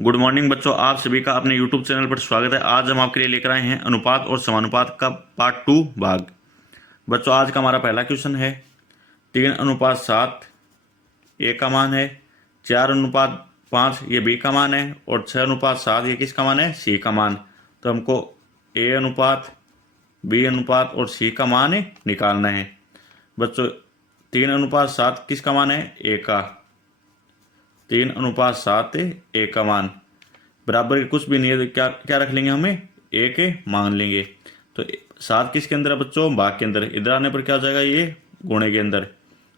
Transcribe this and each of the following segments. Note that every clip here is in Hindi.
गुड मॉर्निंग बच्चों, आप सभी का अपने YouTube चैनल पर स्वागत है। आज हम आपके लिए लेकर आए हैं अनुपात और समानुपात का पार्ट 2 भाग। बच्चों आज का हमारा पहला क्वेश्चन है 3:7 ए का मान है, 4:5 ये बी का मान है और 6:7 ये किसका मान है, सी का मान। तो हमको ए अनुपात, बी अनुपात और सी का मान निकालना है। बच्चों 3:7 किसका मान है, ए का। 3:7 ए का मान बराबर के कुछ भी नहीं है, क्या क्या रख लेंगे, हमें ए के मान लेंगे। तो 7 किसके अंदर है बच्चों, भाग के अंदर। इधर आने पर क्या हो जाएगा, ये गुणे के अंदर।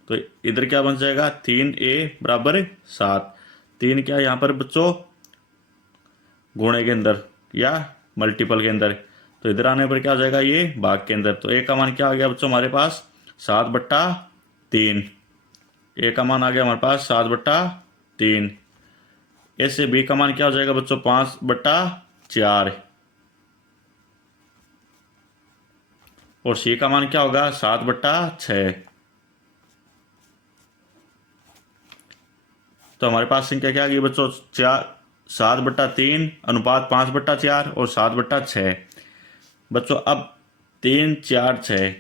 तो इधर क्या बन जाएगा, 3a बराबर 7। 3 क्या यहाँ पर बच्चों, गुणे के अंदर या मल्टीपल के अंदर। तो इधर आने पर क्या हो जाएगा, ये भाग के अंदर। तो ए का मान क्या आ गया बच्चों हमारे पास, 7/3। ए का मान आ गया हमारे पास 7/3। ए से बी का मान क्या हो जाएगा बच्चों, 5/4। और सी का मान क्या होगा, 7/6। तो हमारे पास संख्या क्या आ गई बच्चों, 7/3 अनुपात 5/4 और 7/6। बच्चों अब 3, 4, 6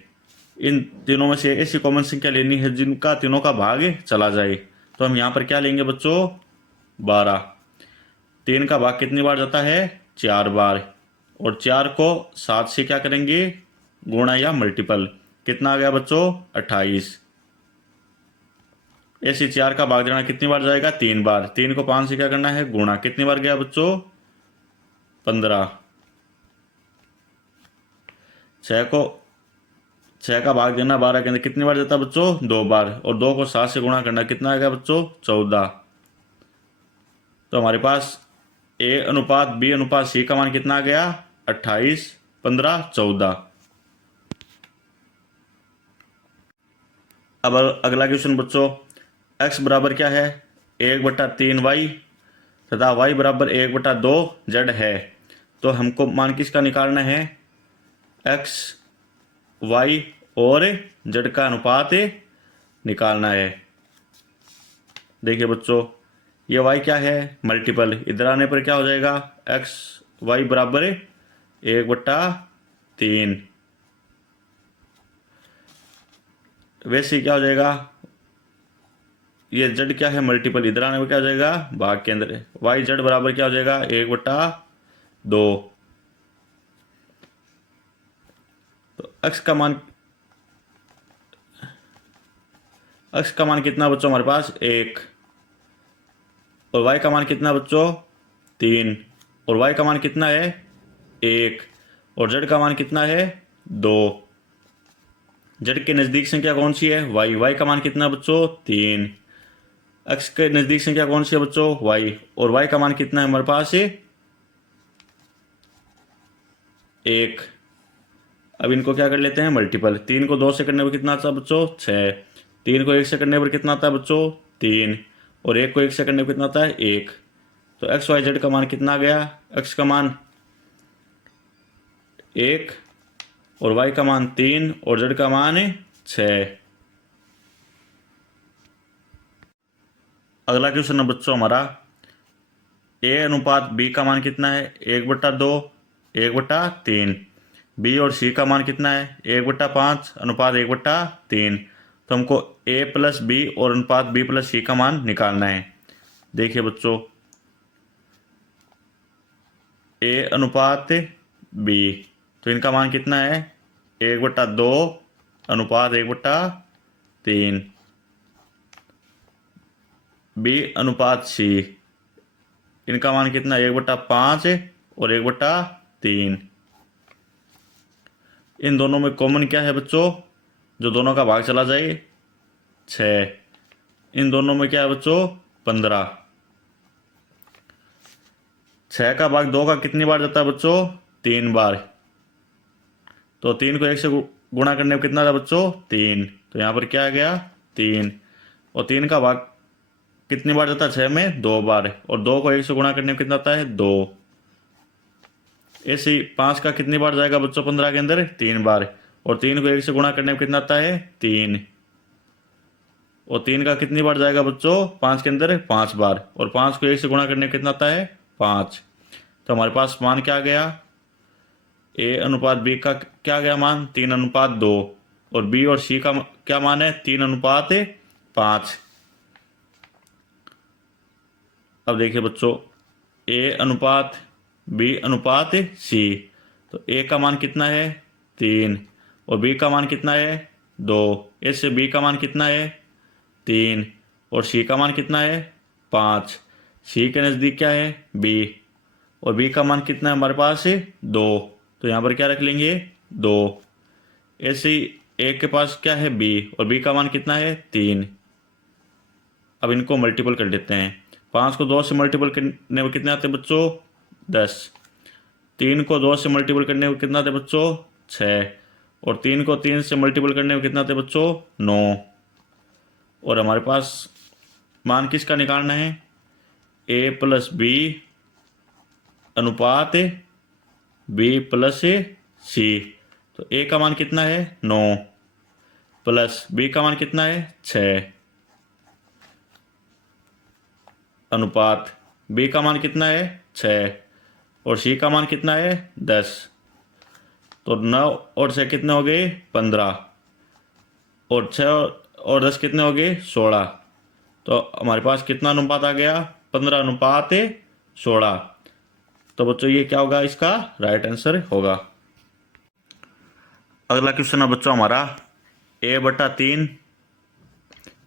इन तीनों में से ऐसी कॉमन संख्या लेनी है जिनका तीनों का भाग चला जाए। तो हम यहाँ पर क्या लेंगे बच्चों, 12। 3 का भाग कितनी बार जाता है, 4 बार। और 4 को 7 से क्या करेंगे, गुणा या मल्टीपल। कितना आ गया बच्चों, 28। ऐसे 4 का भाग देना कितनी बार जाएगा, 3 बार। 3 को 5 से क्या करना है, गुणा। कितनी बार गया बच्चों, 15। 6 का भाग देना 12 के अंदर कितनी बार जाता है बच्चों, 2 बार। और 2 को 7 से गुणा करना, कितना आ गया बच्चों, 14। तो हमारे पास ए अनुपात बी अनुपात सी का मान कितना आ गया, 28, 15, 14। अब अगला क्वेश्चन बच्चों, x बराबर क्या है, 1/3y तथा y बराबर 1/2z है। तो हमको मान किसका निकालना है, x, y और z का अनुपात निकालना है। देखिए बच्चों ये y क्या है, मल्टीपल। इधर आने पर क्या हो जाएगा, x y बराबर 1/3। वैसे क्या हो जाएगा, ये z क्या है, मल्टीपल। इधर आने पर क्या हो जाएगा, भाग के अंदर। y z बराबर क्या हो जाएगा, 1/2। तो x का मान कितना बच्चों हमारे पास, 1। और y का मान कितना बच्चों, 3। और y का मान कितना है, 1। और z का मान कितना है, 2। z के नज़दीक संख्या कौन सी है, y का मान कितना बच्चों, 3। x के नज़दीक संख्या कौन सी है बच्चों, y। और y का मान कितना है हमारे पास, 1। अब इनको क्या कर लेते हैं, मल्टीपल। 3 को 2 से करने पर कितना आता है बच्चों, 6। 3 को 1 से करने पर कितना आता है बच्चों, 3। और 1 को 1 से करने पर कितना आता है, 1। तो एक्स वाई जेड का मान कितना आ गया, x का मान 1 और y का मान 3 और z का मान 6। अगला क्वेश्चन है बच्चों हमारा, a अनुपात b का मान कितना है, 1/2, 1/3। b और c का मान कितना है, 1/5 अनुपात 1/3। तो हमको a प्लस बी और अनुपात b प्लस सी का मान निकालना है। देखिए बच्चों a अनुपात b, तो इनका मान कितना है, 1/2 अनुपात 1/3। b अनुपात c, इनका मान कितना है, 1/5 और 1/3। इन दोनों में कॉमन क्या है बच्चों, जो दोनों का भाग चला जाए, 6। इन दोनों में क्या है बच्चों, 15। 6 का भाग 2 का कितनी बार जाता है बच्चों, 3 बार। तो 3 को 1 से गुणा करने में कितना था बच्चों, 3। तो यहाँ पर क्या आ गया, 3। और 3 का भाग कितनी बार जाता है, 6 में 2 बार। और 2 को 1 से गुणा करने में कितना आता है, 2। ऐसे ही 5 का कितनी बार जाएगा बच्चों, 15 के अंदर 3 बार। और 3 को 1 से गुणा करने में कितना आता है, 3। और 3 का कितनी बार जाएगा बच्चों, 5 के अंदर 5 बार। और 5 को 1 से गुणा करने में कितना आता है, 5। तो हमारे पास मान क्या आ गया, ए अनुपात बी का क्या आ गया मान, 3:2। और बी और सी का क्या मान है, 3:5। अब देखिए बच्चों, ए अनुपात बी अनुपात सी। तो ए का मान कितना है, 3। और बी का मान कितना है, 2। इससे बी का मान कितना है, 3। और सी का मान कितना है, 5। सी के नज़दीक क्या है, बी। और बी का मान कितना है हमारे पास है, 2। तो यहाँ पर क्या रख लेंगे, 2। ऐसे ही ए के पास क्या है, बी। और बी का मान कितना है, 3। अब इनको मल्टीपल कर लेते हैं। 5 को 2 से मल्टीपल करने में कितने आते हैं बच्चों, 10। 3 को 2 से मल्टीपल करने में कितना आते हैं बच्चों, 6। और 3 को 3 से मल्टीपल करने में कितना आते हैं बच्चों, 9। और हमारे पास मान किसका निकालना है, ए प्लस बी अनुपात बी प्लस सी। तो ए का मान कितना है, 9। प्लस बी का मान कितना है, 6। अनुपात बी का मान कितना है, 6। और सी का मान कितना है, 10। तो 9 और 6 कितने हो गए, 15। और 6 और 10 कितने हो गए, 16। तो हमारे पास कितना अनुपात आ गया, 15:16। तो बच्चों ये क्या होगा, इसका राइट आंसर होगा। अगला क्वेश्चन है बच्चों हमारा, a/3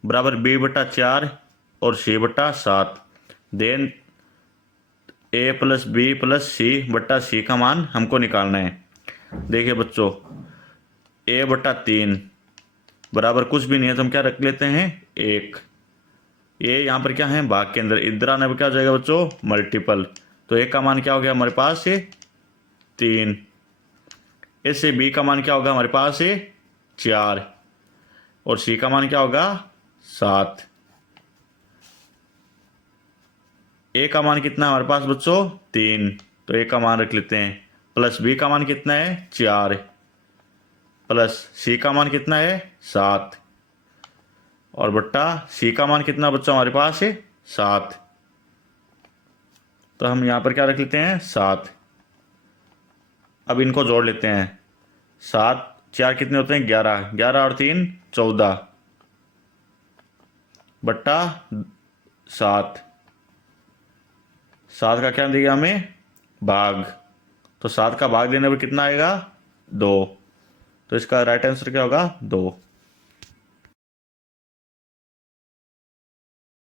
बराबर b/4 और c/7। Then a plus B plus c/c का मान हमको निकालना है। देखिए बच्चों, a/3 बराबर कुछ भी नहीं है तो हम क्या रख लेते हैं, 1। ये यहाँ पर क्या है, भाग के अंदर, इधर आने पर क्या हो जाएगा बच्चों, मल्टीपल। तो a का मान क्या हो गया हमारे पास है, 3। इससे b का मान क्या होगा हमारे पास है, 4। और c का मान क्या होगा, 7। a का मान कितना है हमारे पास बच्चों, 3। तो a का मान रख लेते हैं। प्लस b का मान कितना है, 4। प्लस c का मान कितना है, 7। और बट्टा c का मान कितना बच्चों हमारे पास है, 7। तो हम यहाँ पर क्या रख लेते हैं, 7। अब इनको जोड़ लेते हैं। 7 4 कितने होते हैं, 11। 11 और 3 14 बट्टा 7। 7 का क्या देगा हमें, भाग। तो 7 का भाग देने पर कितना आएगा, 2। तो इसका राइट आंसर क्या होगा, 2।